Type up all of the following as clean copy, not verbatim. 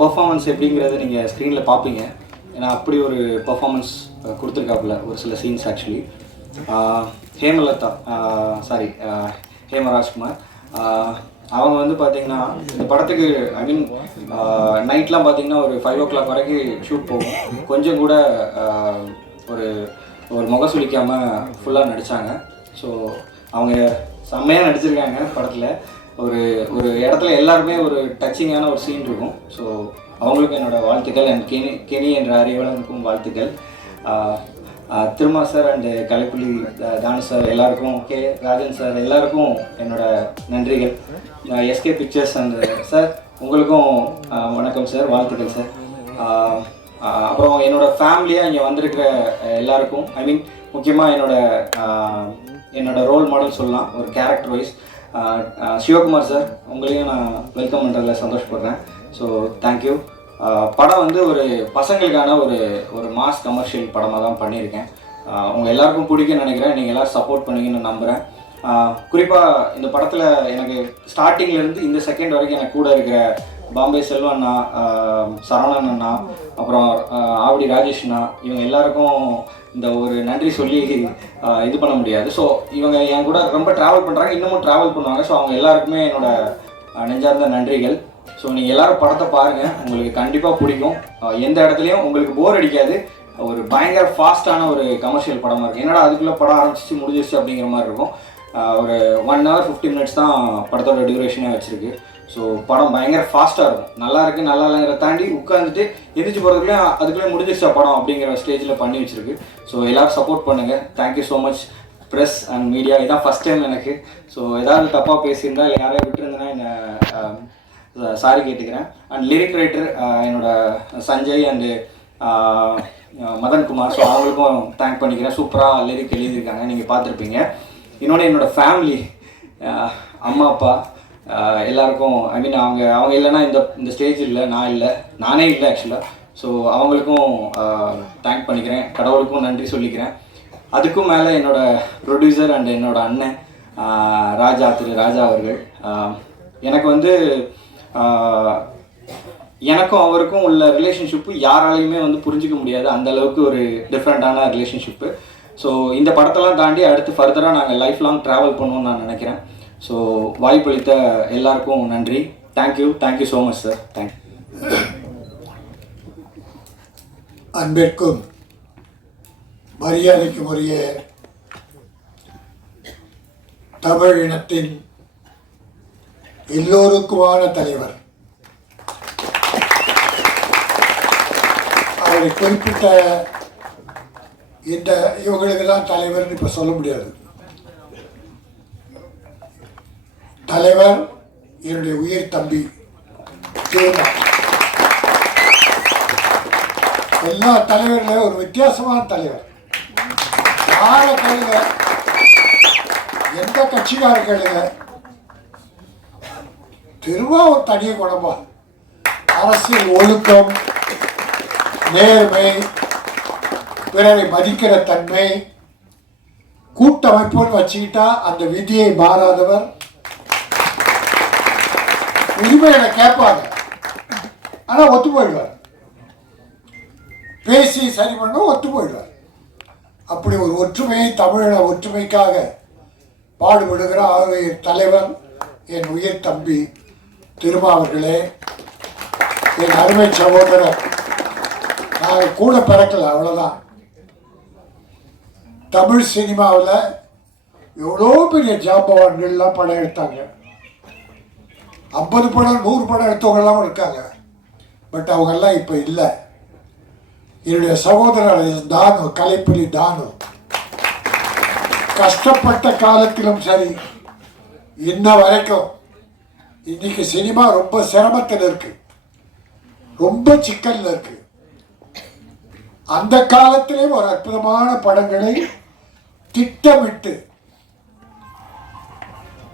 Performance எப்படிங்கிறத நீங்கள் ஸ்க்ரீனில் பார்ப்பீங்க. ஏன்னா அப்படி ஒரு பர்ஃபார்மன்ஸ் கொடுத்துருக்காப்புல ஒரு சில சீன்ஸ். ஆக்சுவலி ஹேமலதா சாரி ஹேமராஜ்குமார் அவங்க வந்து பார்த்திங்கன்னா இந்த படத்துக்கு ஐ மீன் நைட்லாம் பார்த்திங்கன்னா ஒரு 5 o'clock வரைக்கும் ஷூட் போகும். கொஞ்சம் கூட ஒரு ஒரு முகம் சுளிக்காமல் ஃபுல்லாக நடித்தாங்க. ஸோ அவங்க செம்மையாக நடிச்சிருக்காங்க படத்தில். ஒரு ஒரு இடத்துல எல்லாருமே ஒரு டச்சிங்கான ஒரு சீன் இருக்கும். ஸோ அவங்களுக்கும் என்னோடய வாழ்த்துக்கள். அண்ட் கெனி என்ற அறிவாளனுக்கும் வாழ்த்துக்கள். Thiruma sir and Kalaipuli Thanu sir எல்லாருக்கும், கே ராஜன் சார் எல்லாருக்கும் என்னோடய நன்றிகள். எஸ்கே பிக்சர்ஸ் அண்ட் சார் உங்களுக்கும் வணக்கம் சார், வாழ்த்துக்கள் சார். அப்புறம் என்னோடய ஃபேமிலியாக இங்கே வந்திருக்கிற எல்லாருக்கும், ஐ மீன் முக்கியமாக என்னோட ரோல் மாடல் சொல்லலாம் ஒரு கேரக்டர் வைஸ், சிவகுமார் சார் உங்களையும் நான் வெல்கம் பண்ணுறதுல சந்தோஷப்படுறேன். So thank you. படம் வந்து ஒரு பசங்களுக்கான ஒரு மாஸ் கமர்ஷியல் படமாக தான் பண்ணியிருக்கேன். உங்கள் எல்லாருக்கும் பிடிக்கும்னு நினைக்கிறேன். நீங்கள் எல்லோரும் சப்போர்ட் பண்ணுவீங்கன்னு நம்புகிறேன். குறிப்பாக இந்த படத்தில் எனக்கு ஸ்டார்டிங்லேருந்து இந்த செகண்ட் வரைக்கும் எனக்கு கூட இருக்கிற பாம்பே செல்வம் அண்ணா, சரவணன் அண்ணா, அப்புறம் ஆவடி ராஜேஷ் அண்ணா, இவங்க எல்லாருக்கும் இந்த ஒரு நன்றி சொல்லி இது பண்ண முடியாது. ஸோ இவங்க என் கூட ரொம்ப ட்ராவல் பண்ணுறாங்க, இன்னமும் ட்ராவல் பண்ணுவாங்க. ஸோ அவங்க எல்லாருக்குமே என்னோடய நெஞ்சார்ந்த நன்றிகள். ஸோ நீங்கள் எல்லோரும் படத்தை பாருங்கள், உங்களுக்கு கண்டிப்பாக பிடிக்கும். எந்த இடத்துலையும் உங்களுக்கு போர் அடிக்காது. ஒரு பயங்கர ஃபாஸ்ட்டான ஒரு கமர்ஷியல் படமாக இருக்கும். என்னடா அதுக்குள்ளே படம் ஆரம்பிச்சிச்சு முடிஞ்சிருச்சு அப்படிங்கிற மாதிரி இருக்கும். ஒரு 1 hour 50 minutes தான் படத்தோட டியூரேஷனே வச்சுருக்கு. ஸோ படம் பயங்கர ஃபாஸ்ட்டாக இருக்கும். நல்லா இருக்குது நல்லா இல்லைங்கிறத தாண்டி உட்காந்துட்டு எந்திரிச்சு போகிறதுக்குள்ளே அதுக்குள்ளே முடிஞ்சிருச்சா படம் அப்படிங்கிற ஸ்டேஜில் பண்ணி வச்சுருக்கு. ஸோ எல்லோரும் சப்போர்ட் பண்ணுங்கள். Thank you so much press and media. இதான் ஃபஸ்ட் டைம் எனக்கு. ஸோ ஏதாவது தப்பாக பேசியிருந்தா இல்லை யாரையும் விட்டுருந்தேன்னா என்னை சாரி கேட்டுக்கிறேன். அண்ட் லிரிக் ரைட்டர் என்னோட சஞ்சய் அண்டு மதன்குமார், ஸோ அவங்களுக்கும் தேங்க் பண்ணிக்கிறேன். சூப்பராக லிரிக் எழுதியிருக்காங்க, நீங்கள் பார்த்துருப்பீங்க. இன்னொன்று என்னோடய ஃபேமிலி, அம்மா அப்பா எல்லாருக்கும், ஐ மீன் அவங்க இல்லைன்னா இந்த ஸ்டேஜ் இல்லை, நானே இல்லை ஆக்சுவலாக. ஸோ அவங்களுக்கும் தேங்க் பண்ணிக்கிறேன், கடவுளுக்கும் நன்றி சொல்லிக்கிறேன். அதுக்கும் மேலே என்னோடய ப்ரொடியூசர் அண்ட் என்னோடய அண்ணன் திரு ராஜா அவர்கள். எனக்கு வந்து எனக்கும் அவருக்கும் உள்ள ரிலேஷன்ஷிப்பு யாராலையுமே வந்து புரிஞ்சிக்க முடியாது. அந்தளவுக்கு ஒரு டிஃப்ரெண்ட்டான ரிலேஷன்ஷிப்பு. ஸோ இந்த படத்தெல்லாம் தாண்டி அடுத்து ஃபர்தராக நாங்கள் லைஃப் லாங் ட்ராவல் பண்ணுவோம்னு நான் நினைக்கிறேன். ஸோ வாய்ப்பளித்த எல்லாருக்கும் நன்றி. Thank you so much sir. Thank you. அன்பிற்கும் மரியாதைக்கும் உரிய தமிழ் இனத்தின் எல்லோருக்குமான தலைவர், அவரை குறிப்பிட்ட இவங்களுக்கு தான் தலைவர்னு இப்போ சொல்ல முடியாது. தலைவர் என்னுடைய உயிர் தம்பி தேவா. எல்லா தலைவர்களையும் ஒரு வித்தியாசமான தலைவர். யார கேளுங்க, எந்த கட்சிக்காரர் கேளுங்க, திரும்ப ஒரு தனிய குணமா. அரசியல் ஒழுக்கம், நேர்மை, பிறரை மதிக்கிற தன்மை, கூட்டமைப்புன்னு வச்சுக்கிட்டா அந்த விதியை மாறாதவர். உரிமைகளை கேட்பாங்க, ஆனால் ஒத்து போயிடுவார். பேசி சரி பண்ண ஒத்து போயிடுவார். அப்படி ஒரு ஒற்றுமையை, தமிழக ஒற்றுமைக்காக பாடுபடுகிற தலைவர் என் உயிர் தம்பி திருமா அவர்களே, என் அருமை சகோதரர். நாங்கள் கூட பிறக்கல, அவ்வளோதான். தமிழ் சினிமாவில் எவ்வளோ பெரிய ஜாம்பவான்கள்லாம் படம் எடுத்தாங்க. 50 படம் 100 படம் எடுத்தவங்கெல்லாம் இருக்காங்க. பட் அவங்கெல்லாம் இப்போ இல்லை. என்னுடைய சகோதரர் தானு, கலைப்புலி தானு, கஷ்டப்பட்ட காலத்திலும் சரி இன்ன வரைக்கும். இன்னைக்கு சினிமா ரொம்ப சிரமத்தில் இருக்கு, ரொம்ப சிக்கல்ல இருக்கு. அந்த காலத்திலே ஒரு அற்புதமான படங்களை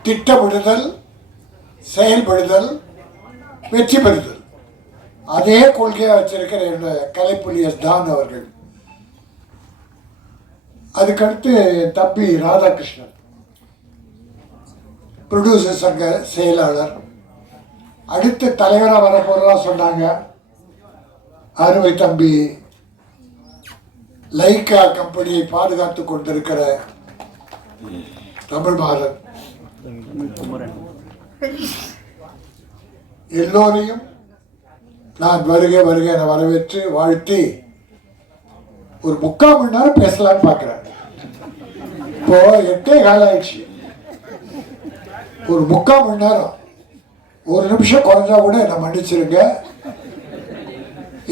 திட்டமிடுதல், செயல்படுதல், வெற்றி பெறுதல், அதே கொள்கையாக வச்சிருக்கிற என்னுடைய கலைப்புலி தான் அவர்கள். அதுக்கடுத்து தம்பி ராதாகிருஷ்ணன், ப்ரொடியூசர் சங்க செயலாளர். அடுத்த தலைவராக வரப்போறதா சொன்னாங்க. அருமை தம்பி லைக்கா கம்பெனியை பாதுகாத்து கொண்டிருக்கிற தமிழ் மாறன் எல்லோரையும் நான் வருக வருக என வரவேற்று வாழ்த்தி ஒரு 3/4 மணி நேரம் பேசலான்னு பார்க்குறேன். இப்போ 8:15 ஆயிடுச்சு. ஒரு 3/4 மணி நேரம், 1 நிமிஷம் குறைஞ்சா கூட என்னை மன்னிச்சிருங்க.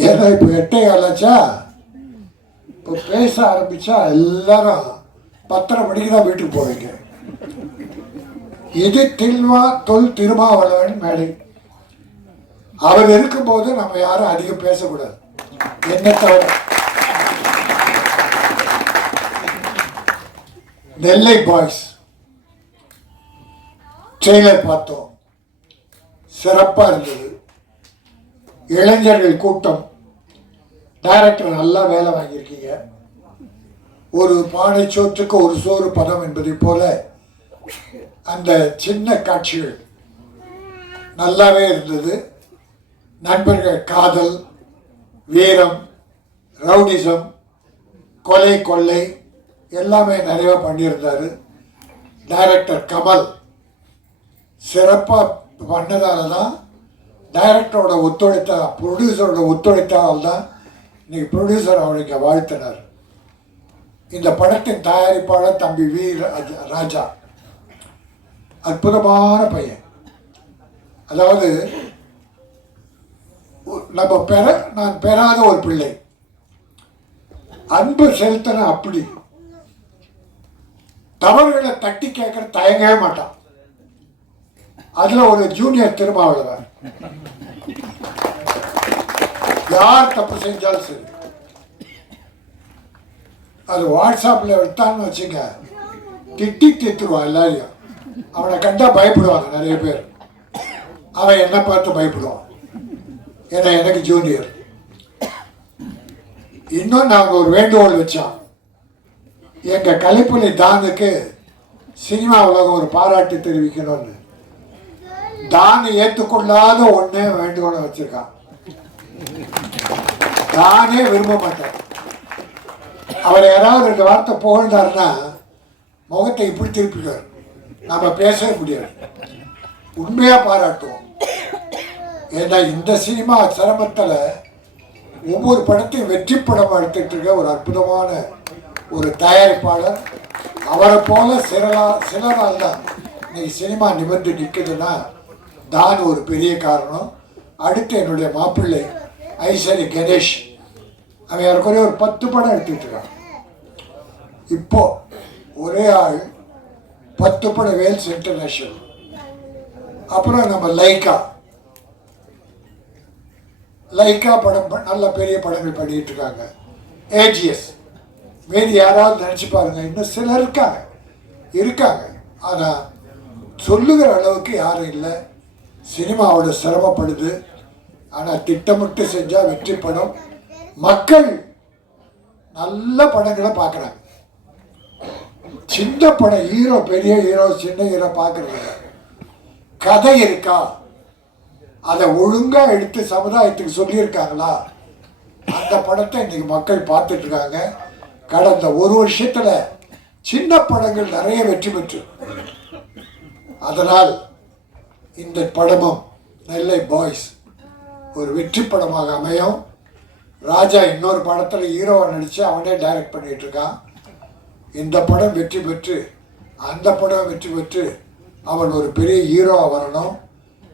ஏன்னா இப்போ 8:15 ஆச்சா. இப்போ பேச ஆரம்பிச்சா எல்லாரும் 10:30 மணிக்கு தான் வீட்டுக்கு போவீங்க. இது தொல் திருமாவளவன் மேடை. அவர் இருக்கும்போது நம்ம யாரும் அதிகம் பேசக்கூடாது. என்ன தவிர நெல்லை பாய்ஸ் ட்ரெய்லர் பார்த்தோம், சிறப்பாக இருந்தது. இளைஞர்கள் கூட்டம். டைரக்டர் நல்லா வேலை வாங்கியிருக்கீங்க. ஒரு பானை சோற்றுக்கு ஒரு சோறு பதம் என்பதை போல அந்த சின்ன காட்சிகள் நல்லாவே இருந்தது. நண்பர்கள் காதல், வீரம், ரவுடிசம், கொலை கொள்ளை எல்லாமே நிறைய பண்ணியிருந்தார். டைரக்டர் கமல் சிறப்பாக பண்ணதால தான், டைரக்டரோட ப்ரொடியூசரோட ஒத்துழைத்தால் தான் இன்னைக்கு ப்ரொடியூசர் அவருக்கு வாழ்த்தினார். இந்த படத்தின் தயாரிப்பாளர் தம்பி வி ராஜா அற்புதமான பையன். அதாவது நான் பெறாத ஒரு பிள்ளை. அன்பு செலுத்தின அப்படி தவறுகளை தட்டி கேட்கற தயங்கவே மாட்டான். அதுல ஒரு ஜூனியர் திருமாவளவன். யார் தப்பு செஞ்சாலும் சரி, அது வாட்ஸ்அப்ல விட்டான்னு வச்சுங்க, திட்டி திட்டுருவான் எல்லாரையும். அவனை கண்டா பயப்படுவாங்க நிறைய பேர். அவன் என்ன பார்த்து பயப்படுவான். ஏன்னா எனக்கு ஜூனியர். இன்னும் நாங்கள் ஒரு வேண்டுகோள் வச்சோம். எங்க கலைப்புலி தானுக்கு சினிமா உலகம் ஒரு பாராட்டு தெரிவிக்கணும்னு. தான் ஏற்றுக்கொள்ளாத ஒன்னே வேண்டுகோளை வச்சிருக்கான். தானே விரும்ப மாட்டேன். அவர் யாராவது 2 வார்த்தை புகழ்ந்தாருன்னா முகத்தை இப்படி திருப்பிக்கார். நம்ம பேசவே முடியாது. உண்மையா பாராட்டுவோம். ஏன்னா இந்த சினிமா சிரமத்தில் ஒவ்வொரு படத்தையும் வெற்றி படம் எடுத்துட்டு இருக்க ஒரு அற்புதமான ஒரு தயாரிப்பாளர். அவரை போல சிலரால் தான் இன்னைக்கு சினிமா நிமிர்ந்து நிற்குதுன்னா தான் ஒரு பெரிய காரணம். அடுத்து என்னுடைய மாப்பிள்ளை ஐஸ்வரி கணேஷ், அவன் ஏறக்குறைய ஒரு 10 படம் எடுத்துட்டு இருக்கான். இப்போ ஒரே ஆள் 10 படம் வேல்ஸ் இன்டர்நேஷனல். அப்புறம் நம்ம லைக்கா படம் நல்ல பெரிய படங்கள் பண்ணிட்டு இருக்காங்க. ஏஜிஎஸ் மீதி யாராவது நினச்சி பாருங்க. இன்னும் சிலர் இருக்காங்க. ஆனால் சொல்லுகிற அளவுக்கு யாரும் இல்லை. சினிமாவோட சிரமப்படுது. ஆனால் திட்டமிட்டு செஞ்சால் வெற்றி படம். மக்கள் நல்ல படங்களை பார்க்குறாங்க. சின்ன படம் ஹீரோ, பெரிய ஹீரோ, சின்ன ஹீரோ பார்க்குறாங்க. கதை இருக்கா, அதை ஒழுங்காக எடுத்து சமுதாயத்துக்கு சொல்லியிருக்காங்களா, அந்த படத்தை இன்னைக்கு மக்கள் பார்த்துட்டு இருக்காங்க. கடந்த 1 வருஷத்தில் சின்ன படங்கள் நிறைய வெற்றி பெற்று, அதனால் இந்த படமும் நெல்லை பாய்ஸ் ஒரு வெற்றி படமாக அமையும். ராஜா இன்னொரு படத்தில் ஹீரோவை நடித்து அவனே டைரக்ட் பண்ணிட்டு இருக்கான். இந்த படம் வெற்றி பெற்று அந்த படம் வெற்றி பெற்று அவன் ஒரு பெரிய ஹீரோவாக வரணும்.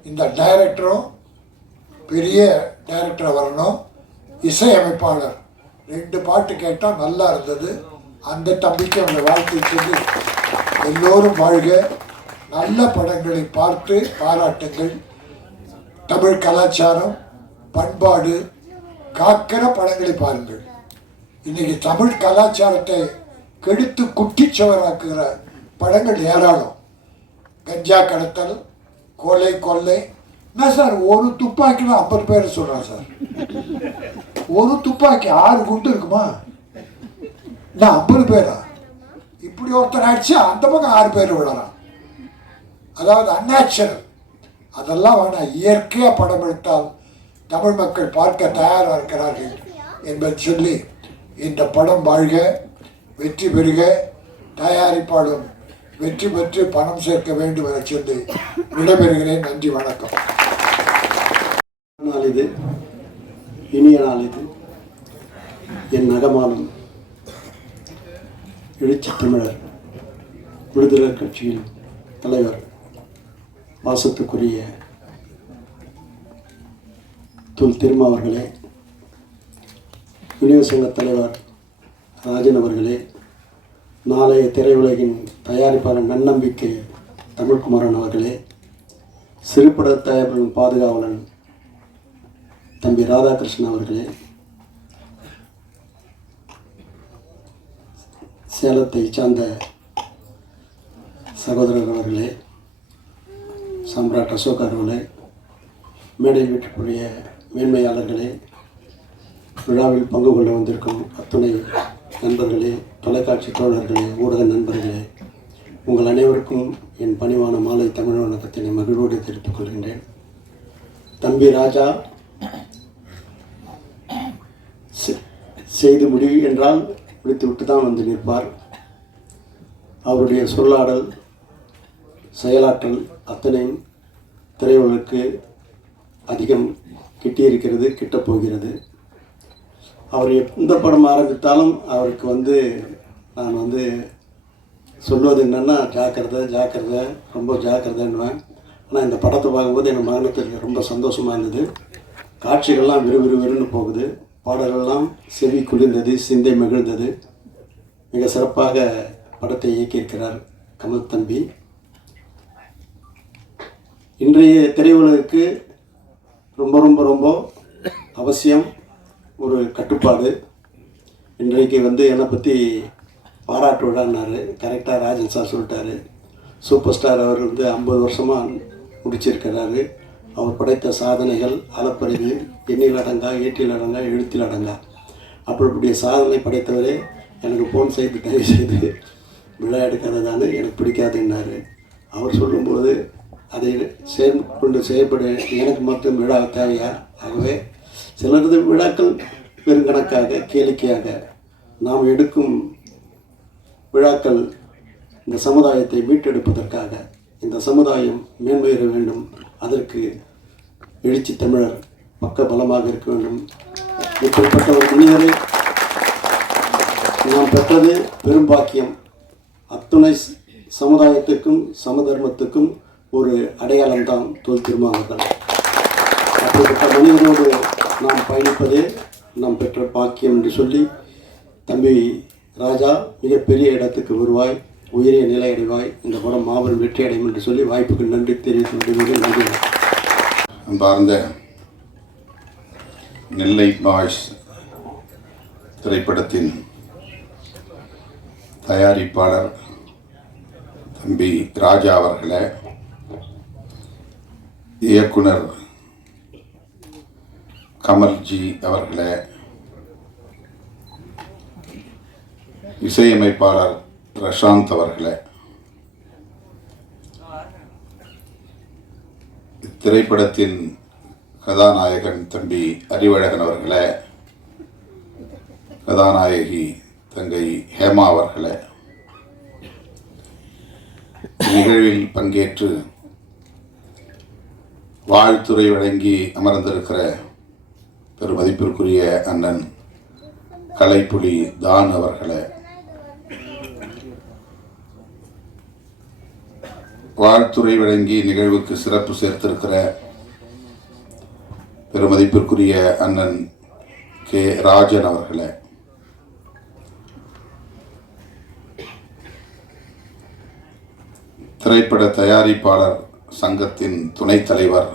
இந்த டைரக்டரும் பெரிய டைரக்டராக வரணும். இசையமைப்பாளர் 2 பாட்டு கேட்டால் நல்லா இருந்தது. அந்த தம்பிக்கு அவனை வாழ்த்து சொல்லி எல்லோரும் வாழ்க. நல்ல படங்களை பார்த்து பாராட்டுங்கள். தமிழ் கலாச்சாரம் பண்பாடு காக்கிற படங்களை பாருங்கள். இன்னைக்கு தமிழ் கலாச்சாரத்தை கெடுத்து குட்டிச்சவராக்குகிற படங்கள் ஏராளம். கஞ்சா கடத்தல், கொலை கொள்ளை. என்ன சார், ஒரு துப்பாக்கியில் 50 பேர் சொல்கிறான் சார். ஒரு துப்பாக்கி 6 குண்டு இருக்குமா? நான் 50 பேரா? இப்படி ஒருத்தர் அடிச்சு அந்த பக்கம் 6 பேர் விடலாம். அதாவது அந்நேச்சுரல். அதெல்லாம் வேணாம், இயற்கையாக படம் எடுத்தால் தமிழ் மக்கள் பார்க்க தயாராக இருக்கிறார்கள் என்பதை சொல்லி இந்த படம் வாழ்க, வெற்றி பெறுக, தயாரிப்பாளரும் வெற்றி பெற்று பணம் சேர்க்க வேண்டும் என சொல்லி விடைபெறுகிறேன். நன்றி, வணக்கம். நாள் இது, இனிய நாள் இது. என் நகமாலும் எழுச்சி தமிழர் விடுதலை கட்சியின் தலைவர், பாசத்துக்குரிய தொல் திருமா அவர்களே, விநியோக சங்க தலைவர் ராஜன் அவர்களே, நாளைய திரையுலகின் தயாரிப்பாளர் நன்னம்பிக்கை தமிழ்குமரன் அவர்களே, சிறுபட தயாரிப்பின் பாதுகாவலன் தம்பி ராதாகிருஷ்ணன் அவர்களே, சேலத்தை சார்ந்த சகோதரர் அவர்களே, சம்ராட் அசோக் அவர்களே, மேடை வீட்டுக்குரிய மேன்மையாளர்களே, விழாவில் பங்கு கொள்ள வந்திருக்கும் அத்துணை நண்பர்களே, தொலைக்காட்சி தோழர்களே, ஊடக நண்பர்களே, உங்கள் அனைவருக்கும் என் பணிவான மாலை தமிழ் வணக்கத்தினை மகிழ்வோடு தெரிவித்துக் கொள்கின்றேன். தம்பி ராஜா செய்து முடிவு என்றால் முடித்துவிட்டு தான் வந்து நிற்பார். அவருடைய சொல்லாடல், செயலாற்றல் அத்தனையும் திரையுலகுக்கு அதிகம் கிட்டியிருக்கிறது, கிட்டப்போகிறது. அவர் எந்த படம் ஆரம்பித்தாலும் அவருக்கு நான் சொல்வது என்னென்னா ஜாக்கிரதை ரொம்ப ஜாக்கிரதைன்னுவேன். ஆனால் இந்த படத்தை பார்க்கும்போது என் மகனத்துக்கு ரொம்ப சந்தோஷமாக இருந்தது. காட்சிகள்லாம் விறுவிறுன்னு போகுது, பாடல்கள்லாம் செவி குளிர்ந்தது, சிந்தை மகிழ்ந்தது. மிக சிறப்பாக படத்தை இயக்கியிருக்கிறார் கமல் தம்பி. இன்றைய திரையுலகுக்கு ரொம்ப ரொம்ப ரொம்ப அவசியம் ஒரு கட்டுப்பாடு. இன்றைக்கு என்னை பற்றி பாராட்டு விழான்னாரு, கரெக்டாக ராஜன் சார் சொல்லிட்டாரு. சூப்பர் ஸ்டார் அவர் 50 வருஷமாக முடிச்சிருக்கிறாரு. அவர் படைத்த சாதனைகள் அளப்பரிது, எண்ணில் அடங்கா, ஏற்றில் அடங்கா, எழுத்தில் அடங்கா. அப்படிப்படிய சாதனை படைத்தவரே எனக்கு ஃபோன் செய்து தயவு செய்து விழா எடுக்காததானு எனக்கு பிடிக்காதுன்னாரு. அவர் சொல்லும்போது அதை செயல்பட்டு செயல்பட எனக்கு மட்டும் விழா தேவையா? ஆகவே சிலரது விழாக்கள் பெருங்கணக்காக கேளிக்கையாக, நாம் எடுக்கும் விழாக்கள் இந்த சமுதாயத்தை மீட்டெடுப்பதற்காக, இந்த சமுதாயம் மேன்மையேற வேண்டும். அதற்கு எழுச்சி தமிழர் பக்க பலமாக இருக்க வேண்டும். இப்படிப்பட்ட ஒரு மனிதரை நாம் பெற்றது பெரும்பாக்கியம். அத்துணை சமுதாயத்துக்கும் சமதர்மத்துக்கும் ஒரு அடையாளம்தான் தொல் திருமாவர்கள். அப்படிப்பட்ட மனிதனோடு நாம் பயணிப்பதே நாம் பெற்ற பாக்கியம் என்று சொல்லி, தம்பி ராஜா மிகப்பெரிய இடத்துக்கு வருவாய், உயரிய நிலை அடைவாய், இந்த படம் மாபெரும் வெற்றி அடையும் என்று சொல்லி வாய்ப்புக்கு நன்றி தெரிவித்து நன்றி. அன்பார்ந்த நெல்லை பாய்ஸ் திரைப்படத்தின் தயாரிப்பாளர் தம்பி ராஜா அவர்களே, இயக்குனர் கமல்ஜி அவர்களே, இசையமைப்பாளர் பிரசாந்த் அவர்களே, திரைப்படத்தின் கதாநாயகன் தம்பி அறிவழகன் அவர்களே, கதாநாயகி தங்கை ஹேமா அவர்களே, நிகழ்வில் பங்கேற்று வாழ்த்துரை வழங்கி அமர்ந்திருக்கிற பெருமதிப்பிற்குரிய அண்ணன் கலைப்புலி தான் அவர்களே, வாழ்த்துரை வழங்கி நிகழ்வுக்கு சிறப்பு சேர்த்திருக்கிற பெருமதிப்பிற்குரிய அண்ணன் கே ராஜன் அவர்களே, திரைப்பட தயாரிப்பாளர் சங்கத்தின் துணைத் தலைவர்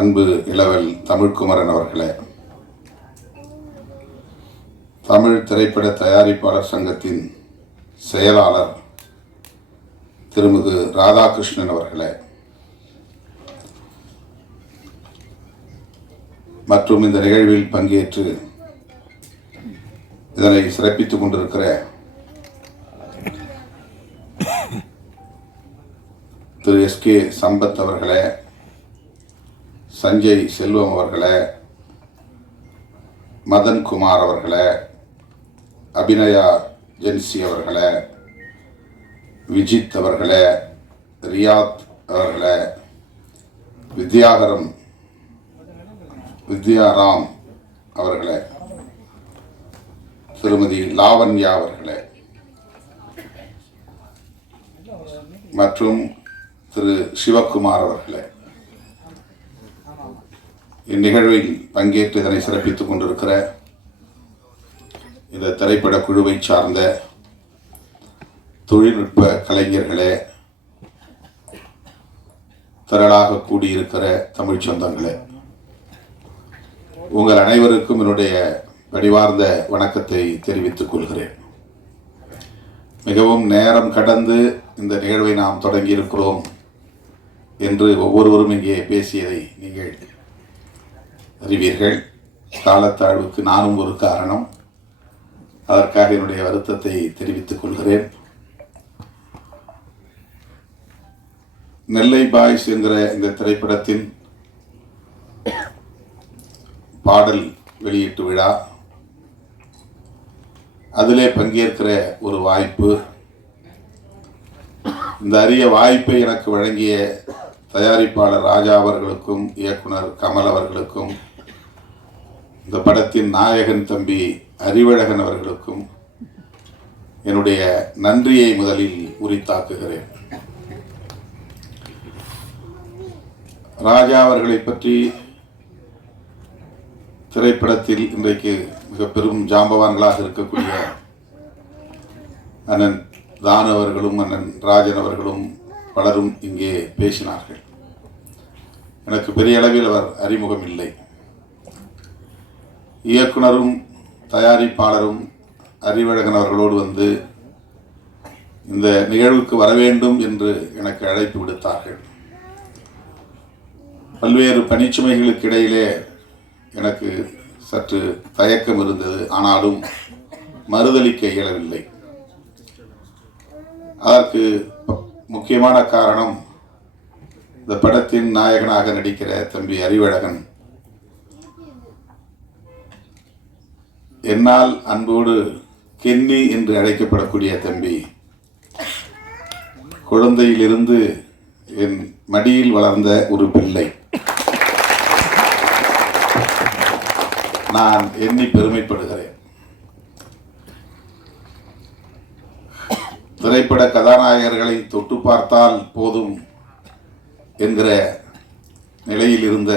அன்பு இளவல் தமிழ்குமரன் அவர்களே, தமிழ் திரைப்பட தயாரிப்பாளர் சங்கத்தின் செயலாளர் திருமிகு ராதாகிருஷ்ணன் அவர்களே, மற்றும் இந்த நிகழ்வில் பங்கேற்று இதனை சிறப்பித்துக் கொண்டிருக்கிற திரு எஸ்கே சம்பத் அவர்களே, சஞ்சய் செல்வம் அவர்களே, மதன் குமார் அவர்களே, அபிநயா ஜென்சி அவர்களே, விஜித் அவர்களே, ரியாத் அவர்களே, வித்யாராம் அவர்களே, திருமதி லாவண்யா அவர்களே மற்றும் திரு சிவக்குமார் அவர்களே, இந்நிகழ்வில் பங்கேற்று இதனை சிறப்பித்துக் கொண்டிருக்கிற இந்த திரைப்பட குழுவை சார்ந்த தொழில்நுட்ப கலைஞர்களே, திரளாக கூடியிருக்கிற தமிழ் சொந்தங்களே, உங்கள் அனைவருக்கும் என்னுடைய பணிவார்ந்த வணக்கத்தை தெரிவித்துக் கொள்கிறேன். மிகவும் நேரம் கடந்து இந்த நிகழ்வை நாம் தொடங்கியிருக்கிறோம் என்று ஒவ்வொருவரும் இங்கே பேசியதை நீங்கள் அறிவீர்கள். காலத்தாழ்வுக்கு நானும் ஒரு காரணம். அதற்காக என்னுடைய வருத்தத்தை தெரிவித்துக் கொள்கிறேன். நெல்லை பாய்ஸ் என்கிற இந்த திரைப்படத்தின் பாடல் வெளியீட்டு விழா, அதிலே பங்கேற்கிற ஒரு வாய்ப்பு, இந்த அரிய வாய்ப்பை எனக்கு வழங்கிய தயாரிப்பாளர் ராஜா அவர்களுக்கும் இயக்குனர் கமல் அவர்களுக்கும் இந்த படத்தின் நாயகன் தம்பி அறிவழகன் அவர்களுக்கும் என்னுடைய நன்றியை முதலில் உரித்தாக்குகிறேன். ராஜா அவர்களை பற்றி திரைப்படத்தில் இன்றைக்கு மிக பெரும் ஜாம்பவான்களாக இருக்கக்கூடிய அண்ணன் தானு அவர்களும் அண்ணன் ராஜன் அவர்களும் பலரும் இங்கே பேசினார்கள். எனக்கு பெரிய அளவில் அவர் அறிமுகம் இல்லை. இயக்குனரும் தயாரிப்பாளரும் அறிவழகன் அவர்களோடு வந்து இந்த நிகழ்வுக்கு வர வேண்டும் என்று எனக்கு அழைப்பு விடுத்தார்கள். பல்வேறு பணிச்சுமைகளுக்கு இடையிலே எனக்கு சற்று தயக்கம் இருந்தது. ஆனாலும் மறுதலிக்க இயலவில்லை. அதற்கு முக்கியமான காரணம், இந்த படத்தின் நாயகனாக நடிக்கிற தம்பி அறிவழகன் என்னால் அன்போடு கென்னி என்று அழைக்கப்படக்கூடிய தம்பி, குழந்தையிலிருந்து என் மடியில் வளர்ந்த ஒரு பிள்ளை. நான் எண்ணி பெருமைப்படுகிறேன். திரைப்பட கதாநாயகர்களை தொட்டு பார்த்தால் போதும் என்கிற நிலையில் இருந்த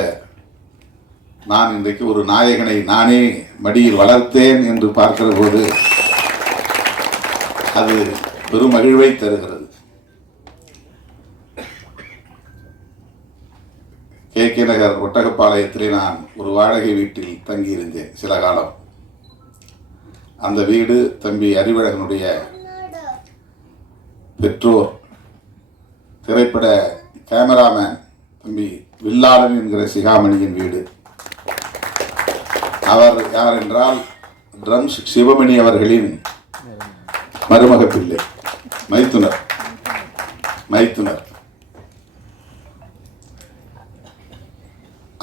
நான் இன்றைக்கு ஒரு நாயகனை நானே மடியில் வளர்த்தேன் என்று பார்க்கிற போது அது பெரும் மகிழ்வை தருகிறது. கே நகர் ஒட்டகப்பாளையத்திலே நான் ஒரு வாடகை வீட்டில் தங்கியிருந்தேன் சில காலம். அந்த வீடு தம்பி அறிவழகனுடைய பெற்றோர் திரைப்பட கேமராமேன் தம்பி வில்லாளன் என்கிற சிகாமணியின் வீடு. அவர் யார் என்றால் ட்ரம்ஸ் சிவமணி அவர்களின் மருமக பிள்ளை, மைத்துனர்.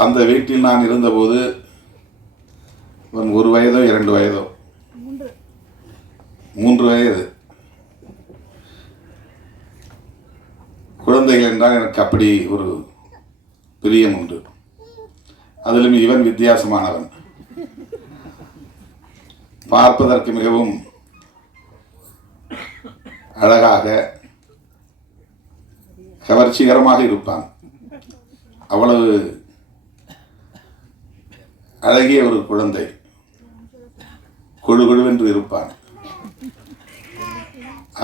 அந்த வீட்டில் நான் இருந்தபோது ஒரு வயதோ 2 வயதோ 3 வயது குழந்தைகள் என்றால் எனக்கு அப்படி ஒரு பிரியம் உண்டு. அதிலும் இவன் வித்தியாசமானவன். பார்ப்பதற்கு மிகவும் அழகாக கவர்ச்சிகரமாக இருப்பான். அவ்வளவு அழகிய ஒரு குழந்தை, கொழுகொழுவென்று இருப்பான்.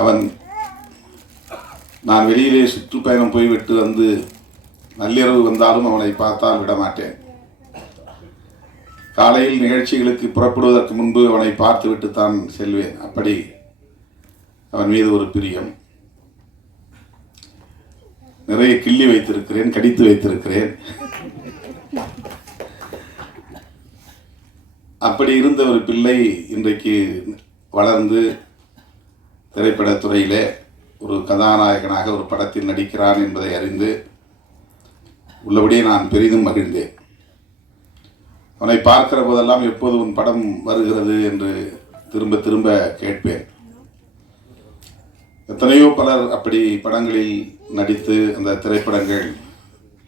அவன் நான் வெளியிலே சுற்றுப்பயணம் போய்விட்டு வந்து நள்ளிரவு வந்தாலும் அவனை பார்த்தால் விடமாட்டேன். காலையில் நிகழ்ச்சிகளுக்கு புறப்படுவதற்கு முன்பு அவனை பார்த்துவிட்டு தான் செல்வேன். அப்படி அவன் மீது ஒரு பிரியம். நிறைய கிள்ளி வைத்திருக்கிறேன், கடித்து வைத்திருக்கிறேன். அப்படி இருந்த ஒரு பிள்ளை இன்றைக்கு வளர்ந்து திரைப்படத்துறையிலே ஒரு கதாநாயகனாக ஒரு படத்தில் நடிக்கிறான் என்பதை அறிந்து உள்ளபடியே நான் பெரிதும் மகிழ்ந்தேன். அவனை பார்க்கிற போதெல்லாம் எப்போது உன் படம் வருகிறது என்று திரும்ப திரும்ப கேட்பேன். எத்தனையோ பலர் அப்படி படங்களில் நடித்து அந்த திரைப்படங்கள்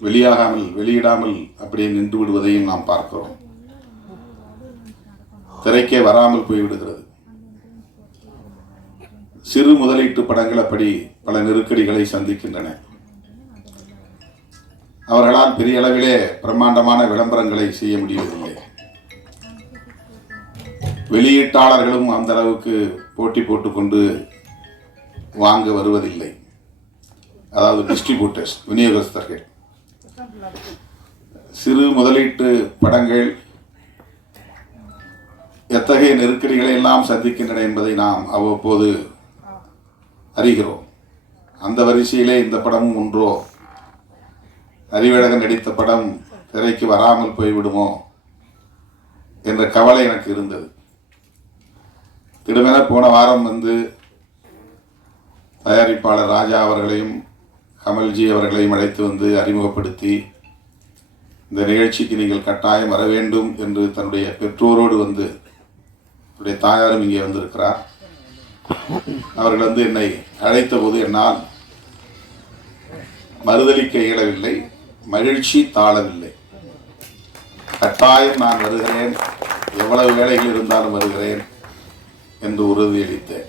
வெளியிடாமல் அப்படியே நின்று விடுவதையும் நாம் பார்க்கிறோம். திரைக்கே வராமல் போய்விடுகிறது. சிறு முதலீட்டு படங்கள் அப்படி பல நெருக்கடிகளை சந்திக்கின்றன. அவர்களால் பெரிய அளவிலே பிரம்மாண்டமான விளம்பரங்களை செய்ய முடிவதில்லை. வெளியீட்டாளர்களும் அந்த அளவுக்கு போட்டி போட்டுக்கொண்டு வாங்க வருவதில்லை. அதாவது டிஸ்ட்ரிபியூட்டர்ஸ், விநியோகஸ்தர்கள். சிறு முதலீட்டு படங்கள் எத்தகைய நெருக்கடிகளை எல்லாம் சந்திக்கின்றன என்பதை நாம் அவ்வப்போது அறிகிறோம். அந்த வரிசையிலே இந்த படமும் ஒன்றோ. அறிவழகன் நடித்த படம் திரைக்கு வராமல் போய்விடுமோ என்ற கவலை எனக்கு இருந்தது. திடுமென போன வாரம் வந்து தயாரிப்பாளர் ராஜா அவர்களையும் கமல்ஜி அவர்களையும் அழைத்து வந்து அறிமுகப்படுத்தி, இந்த நிகழ்ச்சிக்கு நீங்கள் கட்டாயம் வர வேண்டும் என்று தன்னுடைய பெற்றோரோடு வந்து, என்னுடைய தாயாரும் இங்கே வந்திருக்கிறார், அவர்கள் வந்து என்னை அழைத்த போது என்னால் மறுதளிக்க இயலவில்லை, மகிழ்ச்சி தாழவில்லை. கட்டாயம் நான் வருகிறேன், எவ்வளவு வேலைகள் இருந்தாலும் வருகிறேன் என்று உறுதியளித்தேன்.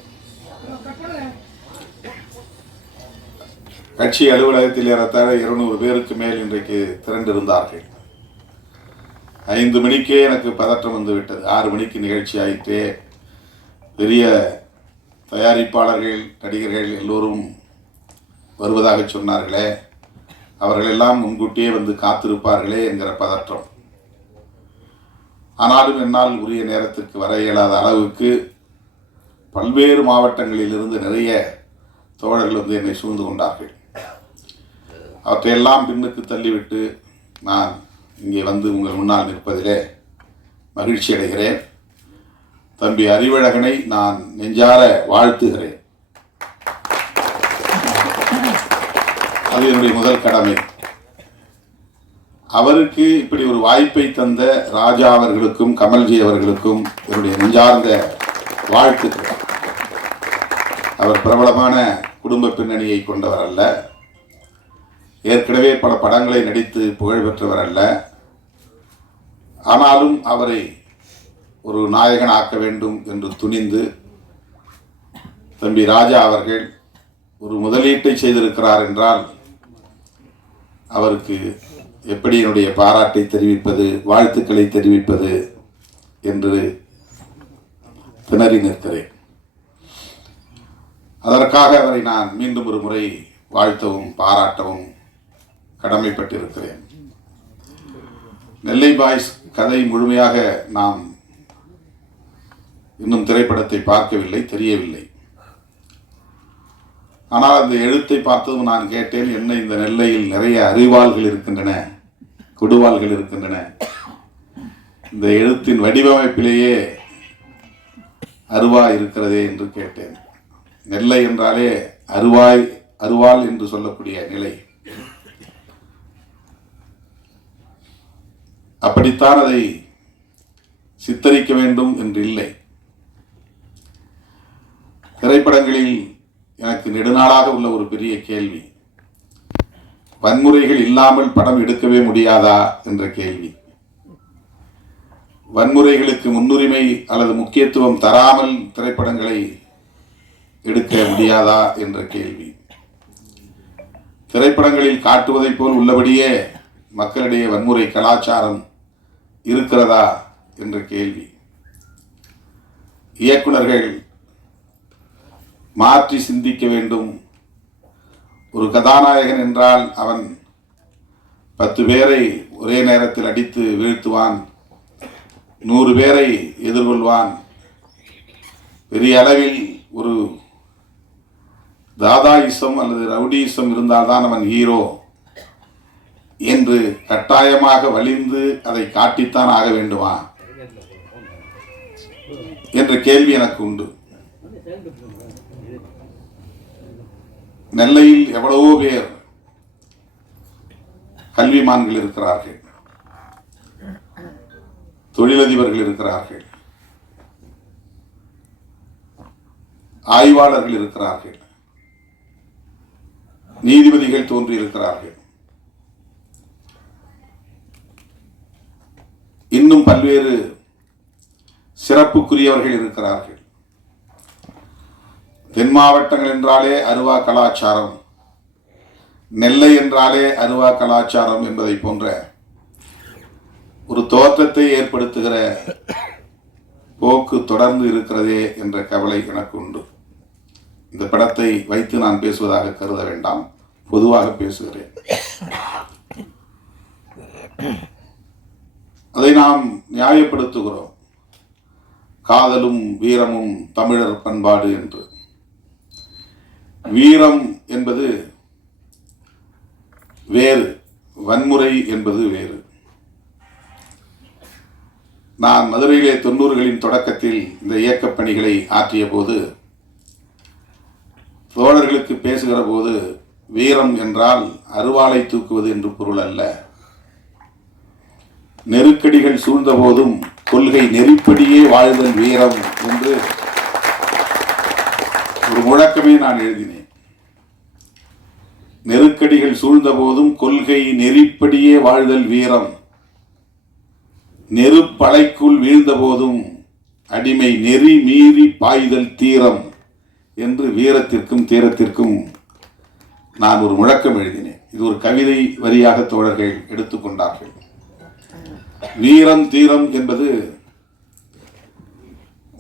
கட்சி அலுவலகத்தில் ஏறத்தாழ 200 பேருக்கு மேல் இன்றைக்கு திரண்டிருந்தார்கள். 5 மணிக்கே எனக்கு பதற்றம் வந்து விட்டது. 6 மணிக்கு நிகழ்ச்சி ஆயிற்றே, பெரிய தயாரிப்பாளர்கள், நடிகர்கள் எல்லோரும் வருவதாக சொன்னார்களே, அவர்கள் எல்லாம் முன்கூட்டியே வந்து காத்திருப்பார்களே என்கிற பதற்றம். ஆனாலும் என்னால் உரிய நேரத்திற்கு வர இயலாத அளவுக்கு பல்வேறு மாவட்டங்களிலிருந்து நிறைய தோழர்கள் வந்து என்னை சூழ்ந்து கொண்டார்கள். அவற்றையெல்லாம் பின்னுக்கு தள்ளிவிட்டு நான் இங்கே வந்து உங்கள் முன்னால் நிற்பதிலே மகிழ்ச்சி அடைகிறேன். தம்பி அறிவழகனை நான் நெஞ்சார வாழ்த்துகிறேன். அது என்னுடைய முதல் கடமை. அவருக்கு இப்படி ஒரு வாய்ப்பை தந்த ராஜா அவர்களுக்கும் கமல்ஜி அவர்களுக்கும் என்னுடைய நெஞ்சார்ந்த வாழ்த்துக்கள். அவர் பிரபலமான குடும்ப பின்னணியை கொண்டவர் அல்ல, ஏற்கனவே பல படங்களை நடித்து புகழ் பெற்றவர் அல்ல. ஆனாலும் அவரை ஒரு நாயகன் ஆக்க வேண்டும் என்று துணிந்து தம்பி ராஜா அவர்கள் ஒரு முதலீட்டை செய்திருக்கிறார் என்றால் அவருக்கு எப்படி என்னுடைய பாராட்டை தெரிவிப்பது, வாழ்த்துக்களை தெரிவிப்பது என்று திணறி நிற்கிறேன். அதற்காக அவரை நான் மீண்டும் ஒரு முறை வாழ்த்தவும் பாராட்டவும் கடமைப்பட்டிருக்கிறேன். நெல்லை பாய்ஸ் கதை முழுமையாக நாம் இன்னும் திரைப்படத்தை பார்க்கவில்லை, தெரியவில்லை. ஆனால் அந்த எழுத்தை பார்த்ததும் நான் கேட்டேன், என்ன இந்த நெல்லையில் நிறைய அறிவாள்கள் இருக்கின்றன, கொடுவாள்கள் இருக்கின்றன, இந்த எழுத்தின் வடிவமைப்பிலேயே அருவா இருக்கிறதே என்று கேட்டேன். நெல்லை என்றாலே அருவாள் என்று சொல்லக்கூடிய நிலை. அப்படித்தான் அதை சித்தரிக்க வேண்டும் என்று இல்லை. திரைப்படங்களில் எனக்கு நெடுநாளாக உள்ள ஒரு பெரிய கேள்வி, வன்முறைகள் இல்லாமல் படம் எடுக்கவே முடியாதா என்ற கேள்வி. வன்முறைகளுக்கு முன்னுரிமை அல்லது முக்கியத்துவம் தராமல் திரைப்படங்களை எடுக்க முடியாதா என்ற கேள்வி. திரைப்படங்களில் காட்டுவதைப் போல் உள்ளபடியே மக்களிடையே வன்முறை கலாச்சாரம் இருக்கிறதா என்ற கேள்வி. இயக்குனர்கள் மாற்றி சிந்திக்க வேண்டும். ஒரு கதாநாயகன் என்றால் அவன் 10 பேரை ஒரே நேரத்தில் அடித்து வீழ்த்துவான், 100 பேரை எதிர்கொள்வான், பெரிய அளவில் ஒரு தாதாயிசம் அல்லது ரவுடியிசம் இருந்தால்தான் அவன் ஹீரோ என்று கட்டாயமாக வலிந்து அதை காட்டித்தான் ஆக வேண்டுமா என்ற கேள்வி எனக்கு உண்டு. நெல்லையில் எவ்வளவோ பேர் கல்விமான்கள் இருக்கிறார்கள், தொழிலதிபர்கள் இருக்கிறார்கள், ஆய்வாளர்கள் இருக்கிறார்கள், நீதிபதிகள் தோன்றி இருக்கிறார்கள். இன்னும் பல்வேறு சிறப்புக்குரியவர்கள் இருக்கிறார்கள். தென் மாவட்டங்கள் என்றாலே அருவா கலாச்சாரம், நெல்லை என்றாலே அருவா கலாச்சாரம் என்பதை போன்ற ஒரு தோற்றத்தை ஏற்படுத்துகிற போக்கு தொடர்ந்து இருக்கிறதே என்ற கவலை எனக்கு உண்டு. இந்த படத்தை வைத்து நான் பேசுவதாக கருத வேண்டாம், பொதுவாக பேசுகிறேன். அதை நாம் நியாயப்படுத்துகிறோம். காதலும் வீரமும் தமிழர் பண்பாடு என்று. வீரம் என்பது வேறு, வன்முறை என்பது வேறு. நான் மதுரையிலே 90களின் தொடக்கத்தில் இந்த இயக்கப் பணிகளை ஆற்றிய போது தோழர்களுக்கு பேசுகிற போது வீரம் என்றால் அருவாளை தூக்குவது என்று பொருள் அல்ல. நெருக்கடிகள் சூழ்ந்த போதும் கொள்கை நெறிப்படியே வாழ்தல் வீரம் என்று ஒரு முழக்கமே நான் எழுதினேன். நெருக்கடிகள் சூழ்ந்த போதும் கொள்கை நெறிப்படியே வாழ்தல் வீரம், நெருப்பலைக்குள் வீழ்ந்த போதும் அடிமை நெறி மீறி பாய்தல் தீரம் என்று வீரத்திற்கும் தீரத்திற்கும் நான் ஒரு முழக்கம் எழுதினேன். இது ஒரு கவிதை வரியாக தோழர்கள் எடுத்துக்கொண்டார்கள். வீரம் தீரம் என்பது